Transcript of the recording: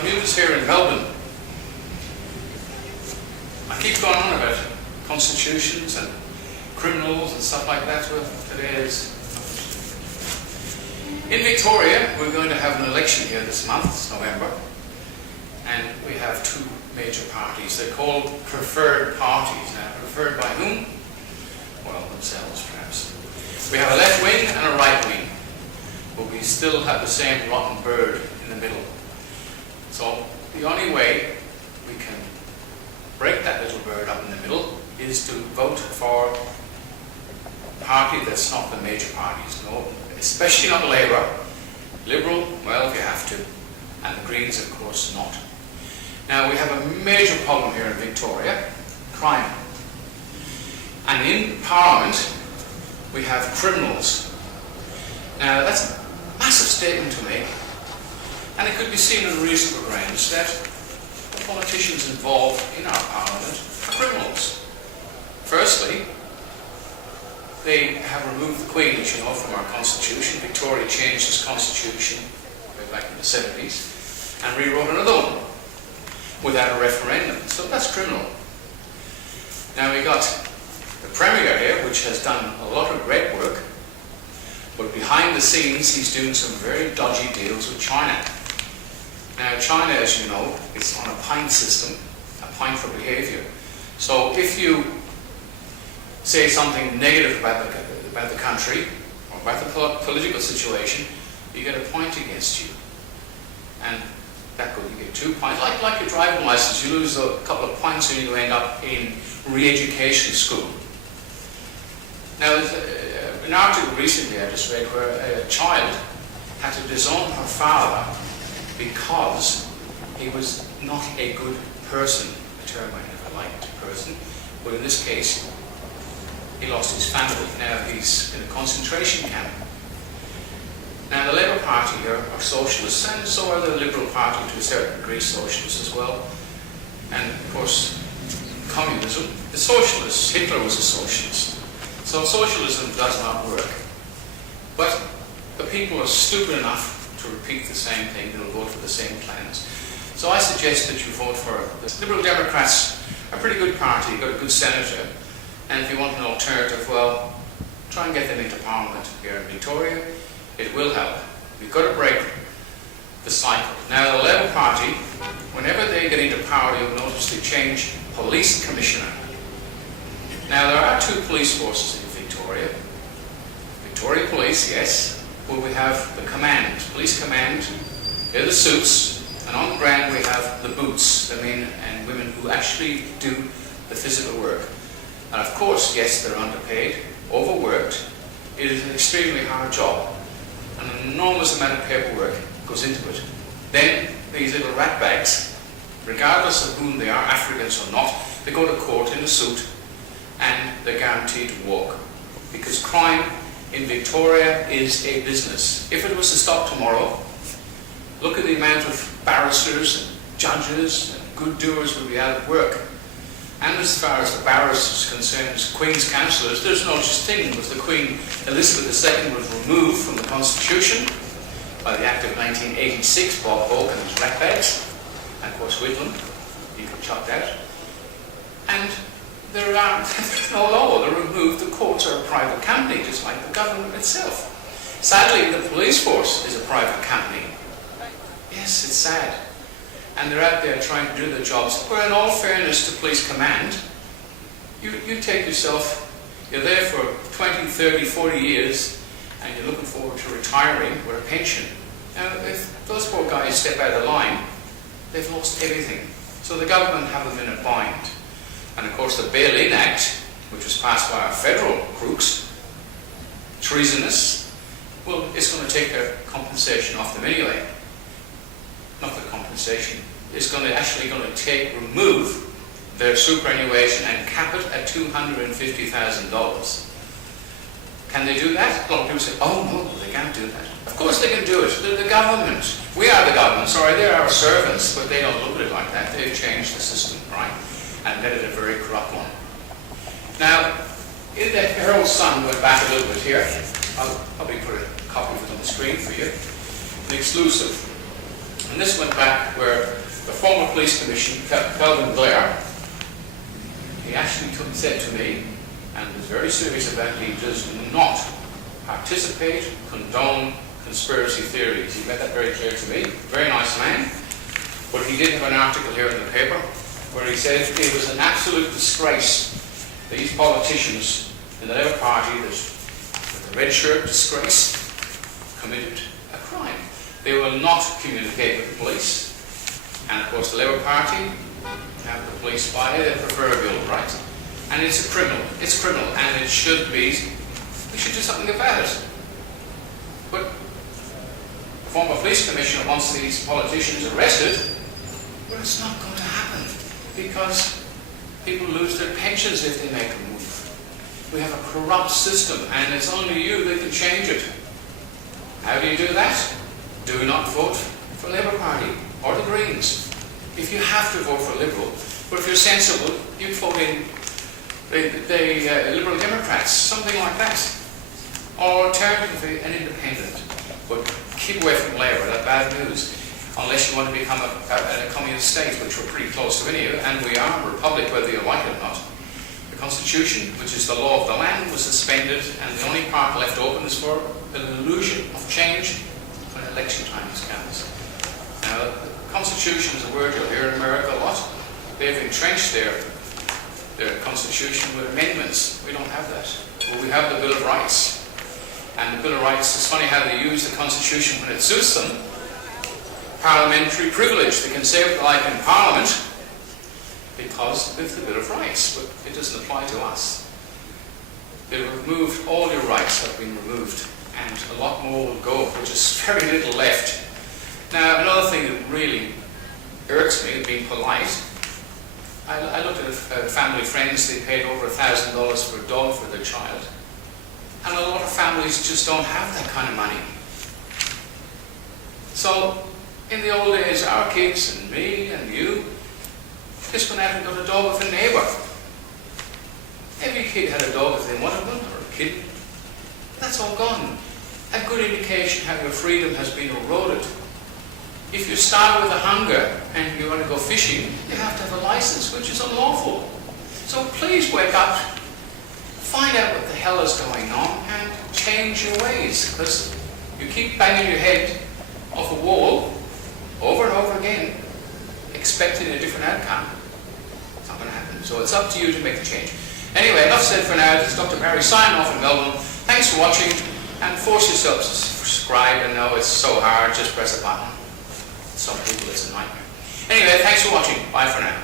got news here in Melbourne. I keep going on about constitutions and criminals and stuff like that. Well, today is... In Victoria, we're going to have an election here this month, it's November, and we have two major parties. They're called preferred parties. Now, preferred by whom? Well, themselves, perhaps. We have a left wing and a right wing, but we still have the same rotten bird in the middle. So, the only way we can break that little bird up in the middle is to vote for a party that's not the major parties. No, especially not Labour. Liberal, well, if you have to. And the Greens, of course, not. Now, we have a major problem here in Victoria, crime. And in Parliament, we have criminals. Now, that's a massive statement to make. And it could be seen on reasonable grounds that the politicians involved in our Parliament are criminals. Firstly, they have removed the Queen, as you know, from our Constitution. Victoria changed its Constitution way back in the 70s and rewrote another one without a referendum. So that's criminal. Now we got the Premier here, which has done a lot of great work, but behind the scenes he's doing some very dodgy deals with China. Now China, as you know, is on a point system, a point for behaviour. So if you say something negative about the country or about the political situation, you get a point against you. And that goes, you get 2 points. Like your driving license, you lose a couple of points and you end up in re-education school. Now, there's an article recently I just read where a child had to disown her father because he was not a good person, a term I never liked, person, but in this case, he lost his family. Now he's in a concentration camp. Now the Labour Party here are socialists, and so are the Liberal Party to a certain degree, socialists as well. And of course, communism, the socialists, Hitler was a socialist. So socialism does not work. But the people are stupid enough to repeat the same thing, they'll vote for the same plans. So I suggest that you vote for the Liberal Democrats, a pretty good party, got a good senator. And if you want an alternative, well, try and get them into Parliament here in Victoria. It will help. We've got to break the cycle. Now, the Labour Party, whenever they get into power, you'll notice they change police commissioner. Now, there are two police forces in Victoria. Victoria Police, yes, where we have the command, police command. They're the suits, and on the ground we have the boots, the men and women who actually do the physical work. And of course, yes, they're underpaid, overworked. It is an extremely hard job. An enormous amount of paperwork goes into it. Then, these little ratbags, regardless of whom they are, Africans or not, they go to court in a suit and they're guaranteed to walk. Because crime in Victoria is a business. If it was to stop tomorrow, look at the amount of barristers and judges and good doers would be out of work. And as far as the barristers concerned, Queen's counsellors, there's no such thing. Because the Queen Elizabeth II was removed from the Constitution by the Act of 1986, Bob Hawke and his ratbags, and of course Whitlam, you can chuck that. And there's no law, they're removed. The courts are a private company, just like the government itself. Sadly, the police force is a private company. Yes, it's sad. And they're out there trying to do their jobs. Where in all fairness to police command, you take yourself, you're there for 20, 30, 40 years, and you're looking forward to retiring with a pension. Now, if those poor guys step out of the line, they've lost everything. So the government have them in a bind. And of course the Bail-In Act, which was passed by our federal crooks, treasonous, well, it's going to take their compensation off them anyway. Not the compensation. It's actually going to remove their superannuation and cap it at $250,000. Can they do that? A lot of people say, oh no, they can't do that. Of course they can do it. They're the government. We are the government. Sorry, they're our servants, but they don't look at it like that. They've changed the system, right? And made it a very corrupt one. Now, in the Herald Sun, went back a little bit here. I'll probably put a copy of it on the screen for you. An exclusive. And this went back where the former police commissioner, Calvin Blair, he actually said to me, and was very serious about it, he does not participate, condone conspiracy theories. He made that very clear to me. Very nice man. But he did have an article here in the paper where he said it was an absolute disgrace. These politicians in the Labour Party, the red shirt disgrace, committed a crime. They will not communicate with the police. And of course the Labour Party have the police by their proverbial right. And it's a criminal. It's criminal, and it should be. We should do something about it. But the former police commissioner wants these politicians arrested. Well, it's not going to happen because people lose their pensions if they make a move. We have a corrupt system, and it's only you that can change it. How do you do that? Do not vote for the Labour Party or the Greens. If you have to vote for Liberal, but if you're sensible, you vote in the Liberal Democrats, something like that. Or alternatively, an independent. But keep away from Labour, that's bad news. Unless you want to become a communist state, which we're pretty close to anyway, and we are a republic whether you like it or not. The Constitution, which is the law of the land, was suspended, and the only part left open is for an illusion of change when election time comes. Now, the Constitution is a word you'll hear in America a lot. They've entrenched their Constitution with amendments. We don't have that. Well, we have the Bill of Rights. And the Bill of Rights, it's funny how they use the Constitution when it suits them. Parliamentary privilege. They can say what they like in Parliament because it's the Bill of Rights, but it doesn't apply to us. They've removed, all your rights have been removed, and a lot more will go, which is very little left. Now, another thing that really irks me, being polite, I looked at family friends, they paid over $1,000 for a dog for their child. And a lot of families just don't have that kind of money. So, in the old days, our kids and me and you just went out and got a dog with a neighbour. Every kid had a dog if they wanted one, or a kitten. That's all gone. A good indication how your freedom has been eroded. If you start with a hunger and you want to go fishing, you have to have a license, which is unlawful. So please wake up, find out what the hell is going on, and change your ways, because you keep banging your head off a wall over and over again, expecting a different outcome. It's not going to happen. So it's up to you to make the change. Anyway, enough said for now. This is Dr. Barry signing off in Melbourne. Thanks for watching, and force yourself to subscribe. I know it's so hard, just press a button. Some people it's a nightmare. Anyway, thanks for watching. Bye for now.